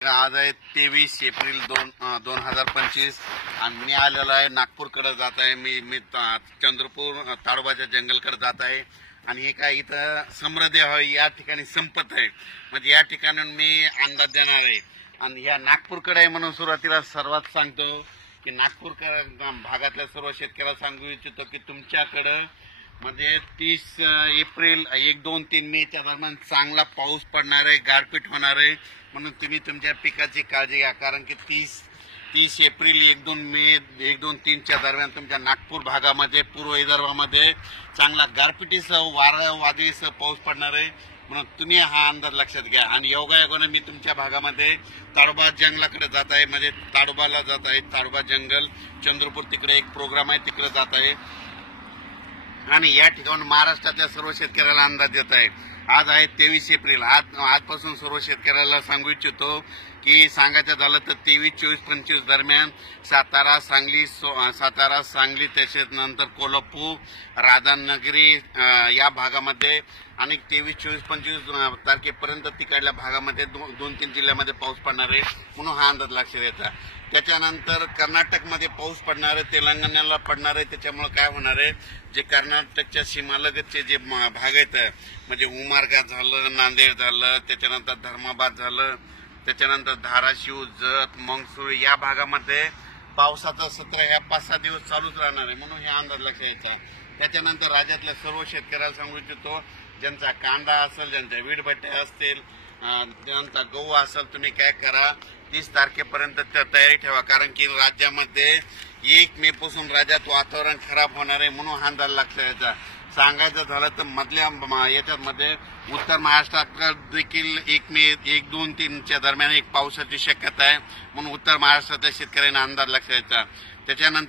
आज आहे 23 एप्रिल 2025 आणि मी आलेलो आहे नागपूरकडे जात आहे। मी चंद्रपूर ताडोबाच्या जंगलकडे जात आहे आणि हे काय इथं समृद्धी आहे या ठिकाणी संपत आहे, म्हणजे या ठिकाणून मी अंदाज देणार आहे। आणि या नागपूरकडे आहे म्हणून सुरुवातीला सर्वात सांगतो की नागपूर भागातल्या सर्व शेतकऱ्याला सांगू इच्छितो की तुमच्याकडे म्हणजे 30 एप्रिल 1, 2, 3 मेच्या दरम्यान चांगला पाऊस पडणार आहे, गारपीट होणार आहे, म्हणून तुम्ही तुमच्या पिकाची काळजी घ्या। कारण की 30 एप्रिल 1, 2 मे 1, 2, 3च्या दरम्यान तुमच्या नागपूर भागामध्ये पूर्व विदर्भामध्ये चांगला गारपिटीसह वादळीसह पाऊस पडणार आहे, म्हणून तुम्ही हा अंदाज लक्षात घ्या। आणि योगायोगाने मी तुमच्या भागामध्ये ताडोबा जंगलाकडे जात आहे, म्हणजे ताडोबाला जात आहे, ताडोबा जंगल चंद्रपूर तिकडे एक प्रोग्राम आहे, तिकडे जात आहे आणि या ठिकाणी महाराष्ट्रातल्या सर्व शेतकऱ्याला अंदाज देत आहे। आज आहे 23 एप्रिल। आजपासून सर्व शेतकऱ्याला सांगू इच्छितो की सांगायचं झालं तर 23, 24, 25 दरम्यान सातारा, सांगली तसेच नंतर कोल्हापूर, राधानगरी या भागामध्ये आणि 23, 24, 25 तारखेपर्यंत तिकडल्या भागामध्ये 2-3 जिल्ह्यामध्ये पाऊस पडणार आहे, म्हणून हा अंदाज लक्षात येतो। त्याच्यानंतर कर्नाटकमध्ये पाऊस पडणार आहे, तेलंगणाला पडणार आहे। त्याच्यामुळे काय होणार आहे, जे कर्नाटकच्या सीमालगतचे जे भाग आहेत म्हणजे उमरगा झालं, नांदेड झालं, त्याच्यानंतर धर्माबाद झालं, त्याच्यानंतर धाराशिव, जत, मंगसूळ या भागामध्ये पावसाचं सत्र ह्या 5-6 दिवस चालूच राहणार आहे, म्हणून हे अंदाज लक्षात येतात। त्याच्यानंतर राज्यातल्या सर्व शेतकऱ्याला सांगू इच्छितो ज्यांचा कांदा असेल, ज्यांच्या वीटभट्ट्या असतील, ज्यांचा गहू असेल, तुम्ही काय करा 30 तारखेपर्यंत तयारी ठेवा। कारण की राज्यामध्ये 1 मे पासून राज्यात वातावरण खराब होणार आहे, म्हणून हा अंदाज लक्षात यायचा। सांगायचं झालं तर मधल्या याच्यामध्ये उत्तर महाराष्ट्रात देखील 1 मे 1, 2, 3च्या दरम्यान एक पावसाची शक्यता आहे, म्हणून उत्तर महाराष्ट्रातल्या शेतकऱ्यांना अंदाज लक्षात यायचा। त्याच्यानंतर